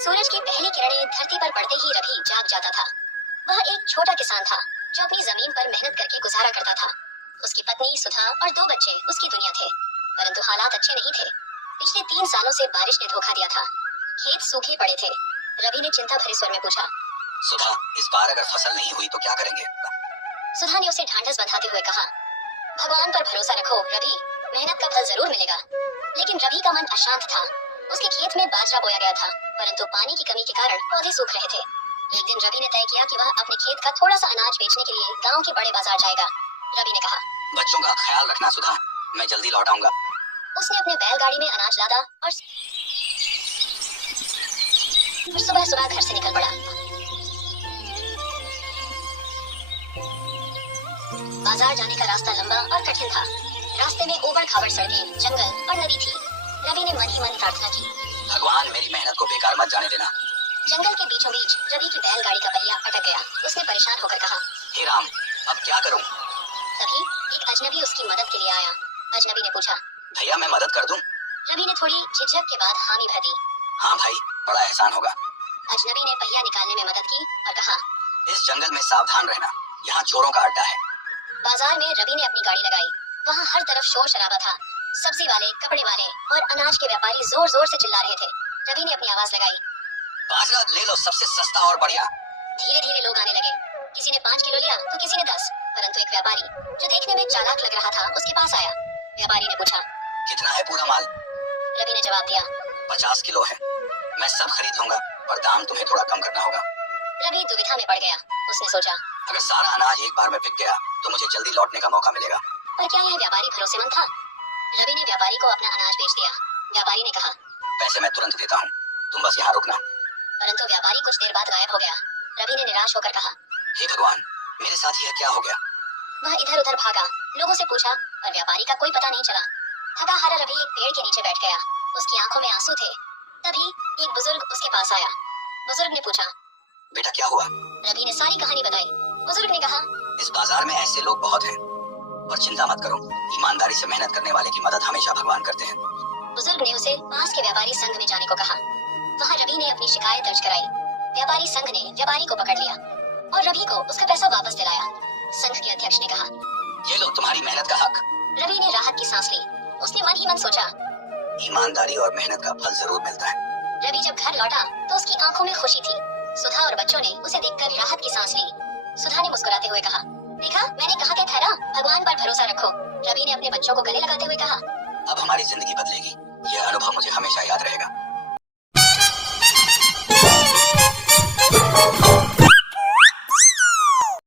सूरज की पहली किरणें धरती पर पड़ते ही रवि जाग जाता था। वह एक छोटा किसान था जो अपनी जमीन पर मेहनत करके गुजारा करता था। उसकी पत्नी सुधा और 2 बच्चे उसकी दुनिया थे, परंतु हालात अच्छे नहीं थे। पिछले 3 सालों से बारिश ने धोखा दिया था। खेत सूखे पड़े थे। रवि ने चिंता भरे स्वर में पूछा, सुधा, इस बार अगर फसल नहीं हुई तो क्या करेंगे? सुधा ने उसे ढांढस बंधाते हुए कहा, भगवान पर भरोसा रखो रवि, मेहनत का फल जरूर मिलेगा। लेकिन रवि का मन अशांत था। उसके खेत में बाजरा बोया गया था, परंतु पानी की कमी के कारण पौधे सूख रहे थे। एक दिन रवि ने तय किया कि वह अपने खेत का थोड़ा सा अनाज बेचने के लिए गांव के बड़े बाजार जाएगा। रवि ने कहा, बच्चों का ख्याल रखना सुधा, मैं जल्दी लौट आऊंगा। उसने अपने बैलगाड़ी में अनाज लादा और सुबह सुबह घर से निकल पड़ा। बाजार जाने का रास्ता लंबा और कठिन था। रास्ते में ऊबड़ खाबड़ सड़कें, जंगल और नदी थी। रवि ने मन ही मन प्रार्थना की, भगवान मेरी मेहनत को बेकार मत जाने देना। जंगल के बीचों बीच रवि की बैलगाड़ी का पहिया अटक गया। उसने परेशान होकर कहा, हे राम, अब क्या करूं? तभी एक अजनबी उसकी मदद के लिए आया। अजनबी ने पूछा, भैया मैं मदद कर दूं? रवि ने थोड़ी झिझक के बाद हामी भर दी। हाँ भाई, बड़ा एहसान होगा। अजनबी ने पहिया निकालने में मदद की और कहा, इस जंगल में सावधान रहना, यहाँ चोरों का अड्डा है। बाजार में रवि ने अपनी गाड़ी लगाई। वहाँ हर तरफ शोर शराबा था। सब्जी वाले, कपड़े वाले और अनाज के व्यापारी जोर जोर से चिल्ला रहे थे। रवि ने अपनी आवाज लगाई, बाजरा ले लो, सबसे सस्ता और बढ़िया। धीरे धीरे लोग आने लगे। किसी ने 5 किलो लिया तो किसी ने 10, परंतु एक व्यापारी जो देखने में चालाक लग रहा था उसके पास आया। व्यापारी ने पूछा, कितना है पूरा माल? रवि ने जवाब दिया, 50 किलो है। मैं सब खरीद लूंगा, पर दाम तुम्हें थोड़ा कम करना होगा। रवि दुविधा में पड़ गया। उसने सोचा, अगर सारा अनाज एक बार में बिक गया तो मुझे जल्दी लौटने का मौका मिलेगा। पर क्या यह व्यापारी भरोसेमंद था? रवि ने व्यापारी को अपना अनाज बेच दिया। व्यापारी ने कहा, पैसे मैं तुरंत देता हूँ, तुम बस यहाँ रुकना। परंतु व्यापारी कुछ देर बाद गायब हो गया। रवि ने निराश होकर कहा, हे भगवान, मेरे साथ यह क्या हो गया? वह इधर उधर भागा, लोगों से पूछा, पर व्यापारी का कोई पता नहीं चला। थका हारा रवि एक पेड़ के नीचे बैठ गया। उसकी आंखों में आंसू थे। तभी एक बुजुर्ग उसके पास आया। बुजुर्ग ने पूछा, बेटा क्या हुआ? रवि ने सारी कहानी बताई। बुजुर्ग ने कहा, इस बाजार में ऐसे लोग बहुत हैं, पर चिंता मत करो, ईमानदारी से मेहनत करने वाले की मदद हमेशा भगवान करते हैं। बुजुर्ग ने उसे पास के व्यापारी संघ में जाने को कहा। वहाँ रवि ने अपनी शिकायत दर्ज कराई। व्यापारी संघ ने व्यापारी को पकड़ लिया और रवि को उसका पैसा वापस दिलाया। संघ के अध्यक्ष ने कहा, ये लो तुम्हारी मेहनत का हक। रवि ने राहत की सांस ली। उसने मन ही मन सोचा, ईमानदारी और मेहनत का फल जरूर मिलता है। रवि जब घर लौटा तो उसकी आंखों में खुशी थी। सुधा और बच्चों ने उसे देखकर राहत की सांस ली। सुधा ने मुस्कुराते हुए कहा, देखा मैंने कहा क्या था ना, भगवान पर भरोसा रखो। रवि ने अपने बच्चों को गले लगाते हुए कहा, अब हमारी जिंदगी बदलेगी, यह अनुभव मुझे हमेशा याद रहेगा।